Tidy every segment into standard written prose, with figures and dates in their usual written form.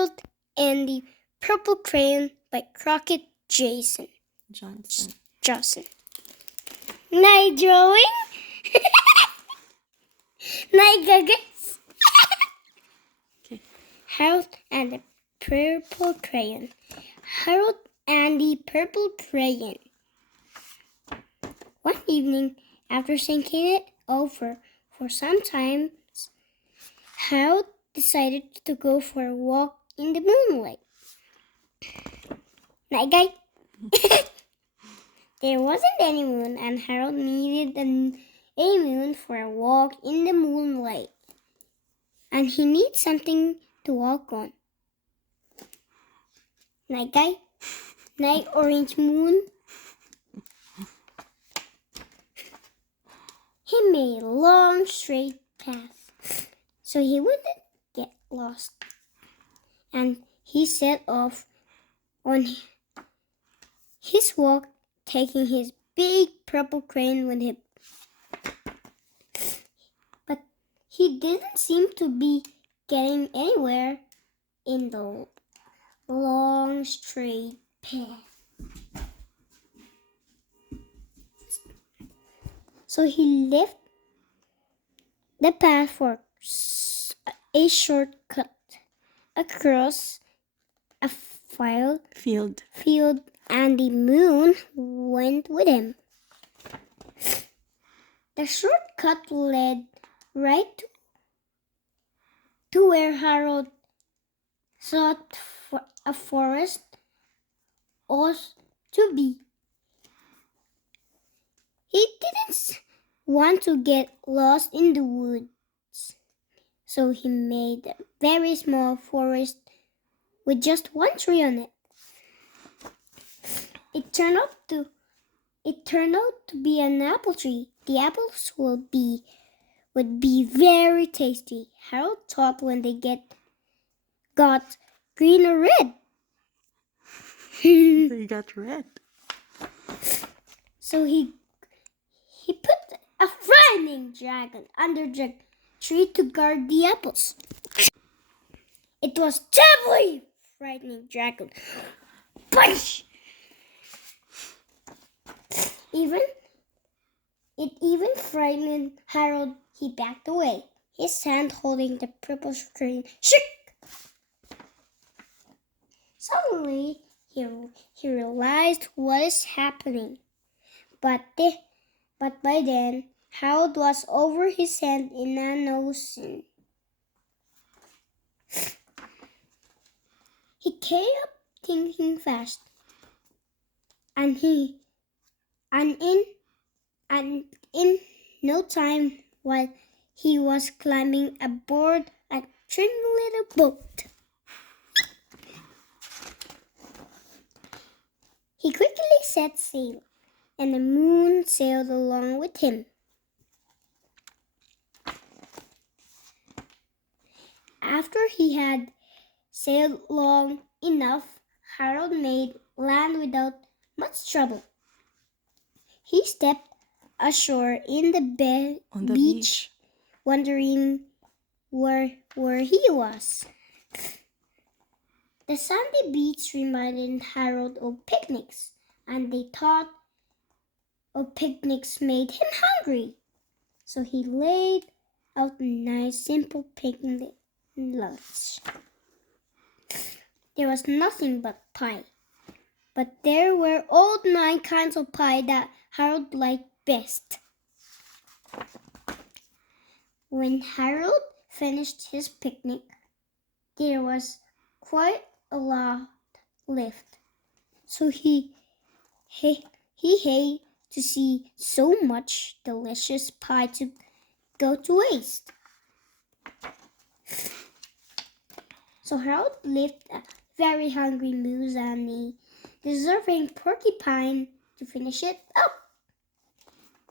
Harold and the Purple Crayon by Crockett Jason Johnson. Night drawing. Night gagas. Okay. Harold and the Purple Crayon. Harold and the Purple Crayon. One evening, after thinking it over for some time, Harold decided to go for a walk in the moonlight. Night guy. There wasn't any moon, and Harold needed a moon for a walk in the moonlight. And he needs something to walk on. Night guy. Night orange moon. He made a long straight path so he wouldn't get lost. And he set off on his walk, taking his big purple crayon with him. But he didn't seem to be getting anywhere in the long straight path. So he left the path for a shortcut across a field, and the moon went with him. The shortcut led right to where Harold thought a forest ought to be. He didn't want to get lost in the woods, so he made a very small forest with just one tree on it. It turned out to be an apple tree. The apples would be very tasty. Harold thought when they got green or red. They got red. So he put a frightening dragon under the tree to guard the apples. It was terribly frightening dragon. Punch! It even frightened Harold. He backed away, his hand holding the purple screen. Shook! Suddenly, he realized what is happening. But by then, Harold was over his head in an ocean. He came up thinking fast, and in no time, while he was climbing aboard a trim little boat, he quickly set sail, and the moon sailed along with him. After he had sailed long enough, Harold made land without much trouble. He stepped ashore in the beach, wondering where he was. The sandy beach reminded Harold of picnics, and they thought of picnics made him hungry. So he laid out a nice, simple picnic lunch. There was nothing but pie, but there were all 9 kinds of pie that Harold liked best. When Harold finished his picnic, there was quite a lot left, so he hated to see so much delicious pie to go to waste. So Harold left a very hungry moose and a deserving porcupine to finish it up.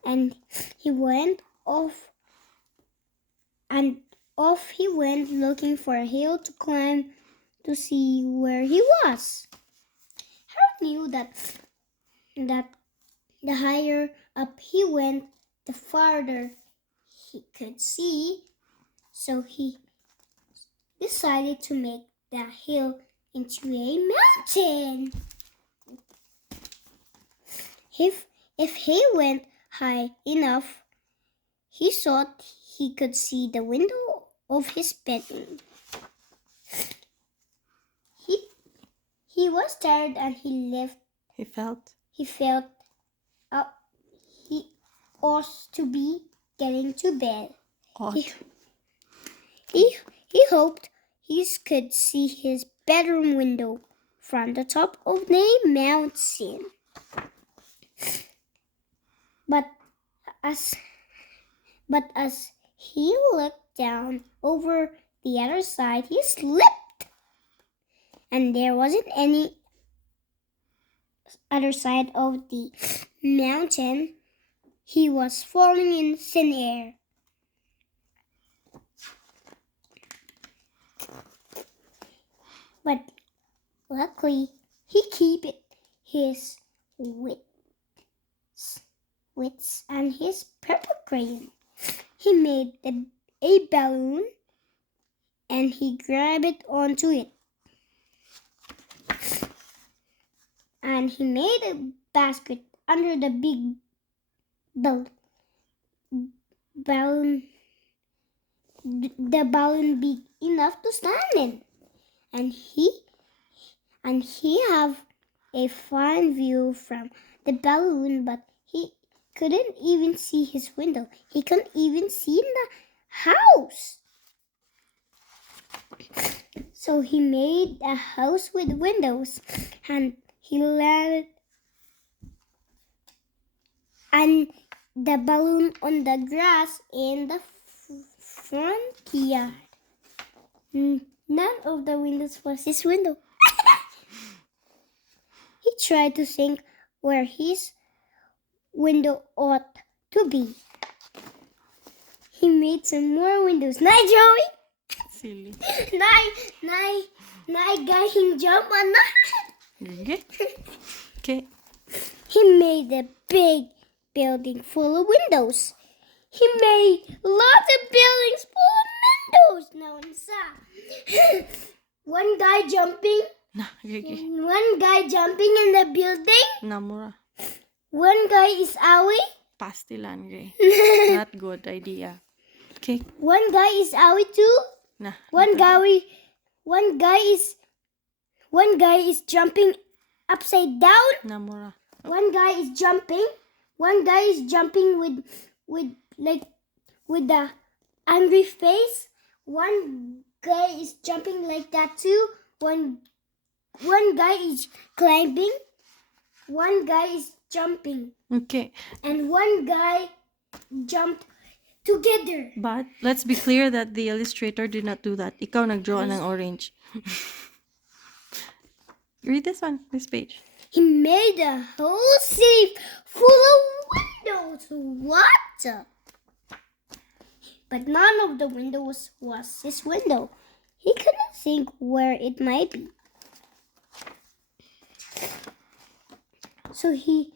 And he went off he went looking for a hill to climb to see where he was. Harold knew that the higher up he went, the farther he could see, so he decided to make the hill into a mountain. If he went high enough, he thought he could see the window of his bedroom. He was tired and He felt. he felt he ought to be getting to bed. Ought. He hoped he could see his bedroom window from the top of the mountain. But as he looked down over the other side, he slipped. And there wasn't any other side of the mountain. He was falling in thin air. But luckily, he kept his wits and his purple crayon. He made a balloon and he grabbed it onto it. And he made a basket under the big balloon. The balloon big enough to stand in. And he have a fine view from the balloon, but he couldn't even see his window. He couldn't even see the house. So he made a house with windows, and he landed and the balloon on the grass in the front yard. None of the windows was his window. He tried to think where his window ought to be. He made some more windows. Night, Joey! Silly. Night guy him jump on that. Okay. Okay. He made a big building full of windows. He made lots of buildings full of windows. Now inside. One guy jumping. Nah, okay. One guy jumping in the building. Namura. One guy is away. Pastilan, okay. Not good idea. Okay. One guy is away too. Nah. One guy is jumping upside down. Namura. One guy is jumping. One guy is jumping with the angry face. One guy is jumping like that too. One guy is climbing. One guy is jumping. Okay. And one guy jumped together. But let's be clear that the illustrator did not do that. Ikaw nag-draw ng orange. Read this one, this page. He made a whole city full of windows. What? But none of the windows was his window. He couldn't think where it might be. So he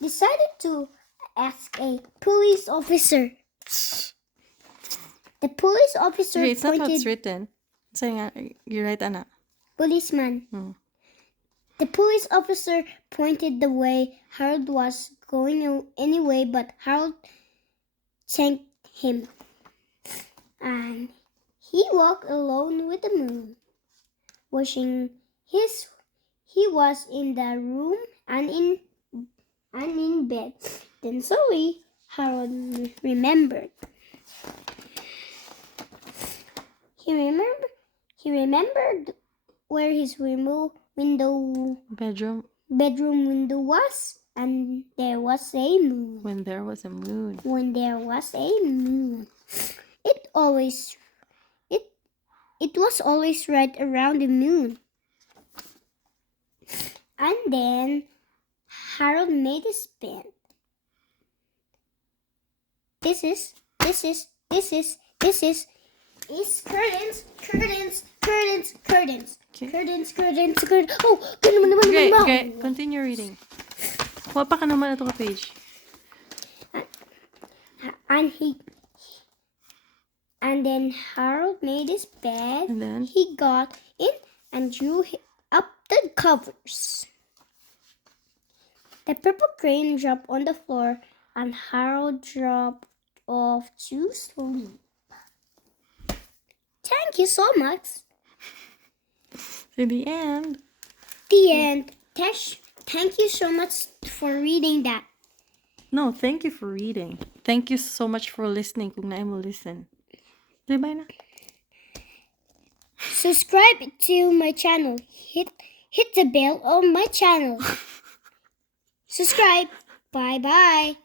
decided to ask a police officer. The police officer Okay, it's not how it's pointed... written. Say nga, you write ana. Policeman. The police officer pointed the way Harold was going anyway, but Harold thanked him. And he walked alone with the moon, wishing he was in the room and in bed. Then slowly Harold remembered. He remembered where his bedroom window was, and there was a moon. When there was a moon. It was always right around the moon. And then Harold made a spin. This is curtains. Okay. Curtains. Oh, Okay, continue reading. Kuha pa ka naman na ito ka page. And And then Harold made his bed. And then? He got in and drew up the covers. The purple crayon dropped on the floor and Harold dropped off to sleep. Thank you so much. To the end. The end. Thank you so much for reading that. No, thank you for reading. Thank you so much for listening kung naay mo listen. Say bye na. Subscribe to my channel. Hit the bell on my channel. Subscribe. Bye bye.